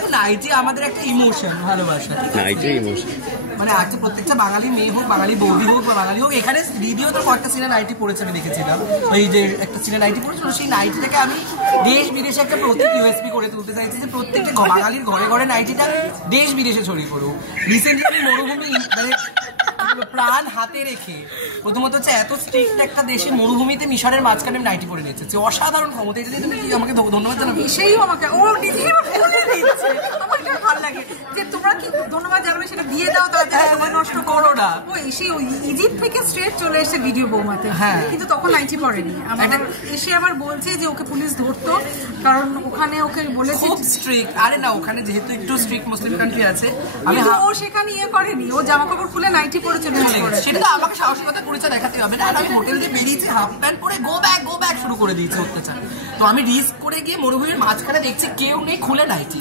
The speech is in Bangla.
নাইটি আমাদের একটা ইমোশন, ভালোবাসা। নাইটি ইমোশন মানে আজকে প্রত্যেকটা বাঙালি মেয়ে হোক, বাঙালি বৌদি হোক বা বাঙালি হোক, এখানে দিদিও তো কয়েকটা সিনে নাইটি পড়েছে আমি দেখেছিলাম। ওই যে একটা সিনে নাইটি পড়েছিল, সেই নাইটিটাকে আমি দেশ বিদেশে একটা প্রতীক ইউএসপি করে তুলতে চাইছি, যে প্রত্যেকটা বাঙালির ঘরে ঘরে নাইটিটা দেশ বিদেশে ছড়িয়ে পড়ুক। রিসেন্টলি আমি মরুভূমি মানে প্রাণ হাতে রেখে, প্রথমত হচ্ছে এত স্ট্রিক্ট একটা দেশে মরুভূমিতে মিশরের মাঝখানে নাইটি পরে নিয়েছে, অসাধারণ ক্ষমতা। এই জন্য তুমি কি আমাকে ধন্যবাদ জানাবে? সেও আমাকে ও দিচ্ছে, আমার এটা ভালো লাগে যে তোমরা কি ধন্যবাদ জানাবে সেটা দিয়ে দাও, তাদের সময় নষ্ট করো না। ও এসে ওই ইজিপ্ট থেকে স্ট্রেট চলে এসে ভিডিও বৌমাতে, কিন্তু তখন নাইটি পড়েনি। আমার এসে আবার বলছে যে ওকে পুলিশ ধরতো, কারণ ওখানে ওকে বলেছে খুব স্ট্রিক্ট। আরে না, ওখানে যেহেতু একটু স্ট্রিক্ট মুসলিম কান্ট্রি আছে, ও সেখানে ইয়ে করেনি, ও জামা কাপড় খুলে নাইটি পরে চলে গেছে। সেটা তো আমাকে সাহসিকতা পরিচয় দেখাতে হবে না। আমি হোটেল দিয়ে বেরিয়েছি, হাফ প্যান্ট পরে গো ব্যাক শুরু করে দিয়েছে অত্যাচার। তো আমি রিস্ক করে গিয়ে মরুভূমির মাঝখানে দেখছি কেউ নেই, খুলে নাইটি।